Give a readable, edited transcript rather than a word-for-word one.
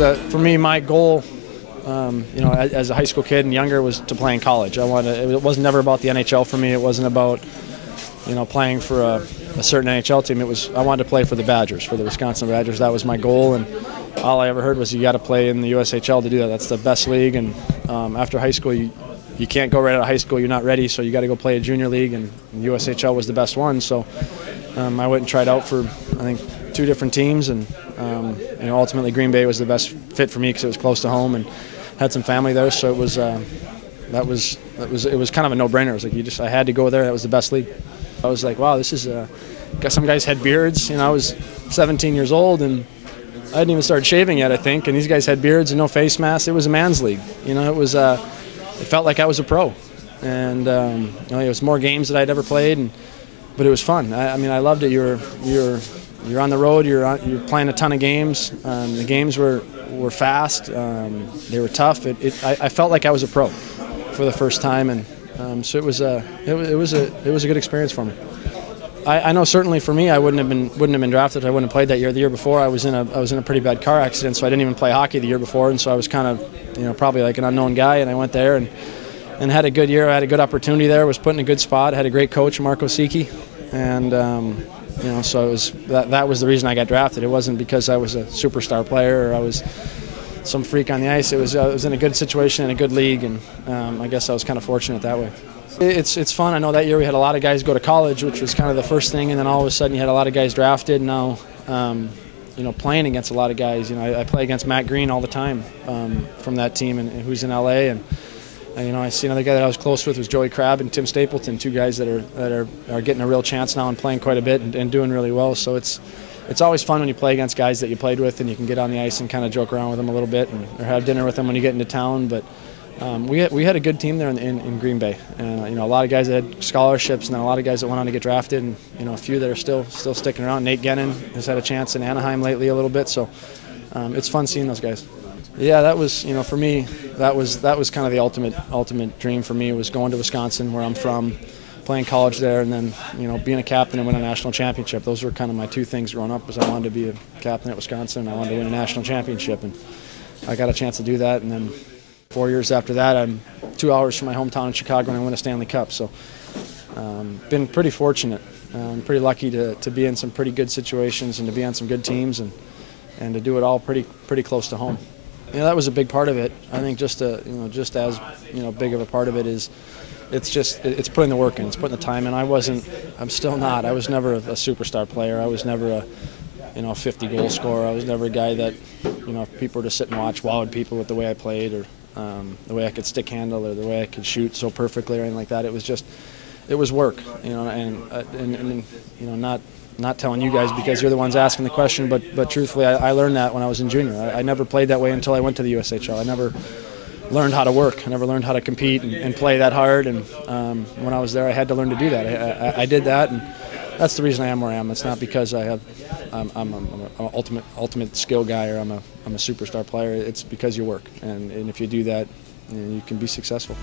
was for me, my goal, as a high school kid and younger, was to play in college. It was never about the NHL for me. It wasn't about, playing for a certain NHL team. I wanted to play for the Badgers, for the Wisconsin Badgers. That was my goal, and all I ever heard was you got to play in the USHL to do that. That's the best league, and after high school, you can't go right out of high school. You're not ready, so you got to go play a junior league, and the USHL was the best one. So I went and tried out for, I think, 2 different teams, and ultimately Green Bay was the best fit for me because it was close to home and had some family there. So it was kind of a no-brainer. It was like I had to go there. That was the best league. I was like, wow, this is. Some guys had beards. I was 17 years old and I hadn't even started shaving yet, I think. And these guys had beards and no face masks. It was a man's league. It was. It felt like I was a pro, and it was more games that I'd ever played, but it was fun. I loved it. You're on the road. You're playing a ton of games. The games were fast. They were tough. I felt like I was a pro for the first time, and so it was a good experience for me. I know certainly for me, I wouldn't have been drafted. I wouldn't have played that year. The year before, I was in a pretty bad car accident, so I didn't even play hockey the year before, and so I was kind of probably like an unknown guy. And I went there and had a good year. I had a good opportunity there. Was put in a good spot. Had a great coach, Marco Sicchi, and so it was that was the reason I got drafted. It wasn't because I was a superstar player or I was some freak on the ice. It was in a good situation in a good league, and I guess I was kind of fortunate that way. It's fun. I know that year we had a lot of guys go to college, which was kind of the first thing, and then all of a sudden you had a lot of guys drafted. Now, playing against a lot of guys. I play against Matt Green all the time from that team, and who's in LA, and I see another guy that I was close with was Joey Crabb and Tim Stapleton, 2 guys that are getting a real chance now and playing quite a bit and doing really well. So it's always fun when you play against guys that you played with and you can get on the ice and kind of joke around with them a little bit or have dinner with them when you get into town. But we had a good team there in Green Bay. A lot of guys that had scholarships, and then a lot of guys that went on to get drafted, and a few that are still sticking around. Nate Gennon has had a chance in Anaheim lately a little bit, so it's fun seeing those guys. Yeah, that was for me that was kind of the ultimate dream for me, was going to Wisconsin, where I'm from, playing college there, and then being a captain and win a national championship. Those were kind of my 2 things growing up. Was I wanted to be a captain at Wisconsin, and I wanted to win a national championship, and I got a chance to do that. And then 4 years after that, I'm 2 hours from my hometown in Chicago, and I win a Stanley Cup. So been pretty fortunate. Pretty lucky to be in some pretty good situations and to be on some good teams and to do it all pretty close to home. That was a big part of it. I think just as big of a part of it is it's putting the work in, it's putting the time in. I'm still not. I was never a superstar player. I was never a 50-goal scorer. I was never a guy that if people were to sit and watch, wowed people with the way I played or the way I could stick handle or the way I could shoot so perfectly or anything like that. It was work, and not telling you guys because you're the ones asking the question, but truthfully, I learned that when I was in junior. I never played that way until I went to the USHL. I never learned how to work. I never learned how to compete and play that hard, and when I was there, I had to learn to do that. I did that, and that's the reason I am where I am. It's not because I'm an ultimate skill guy or I'm a superstar player. It's because you work, and if you do that, you can be successful.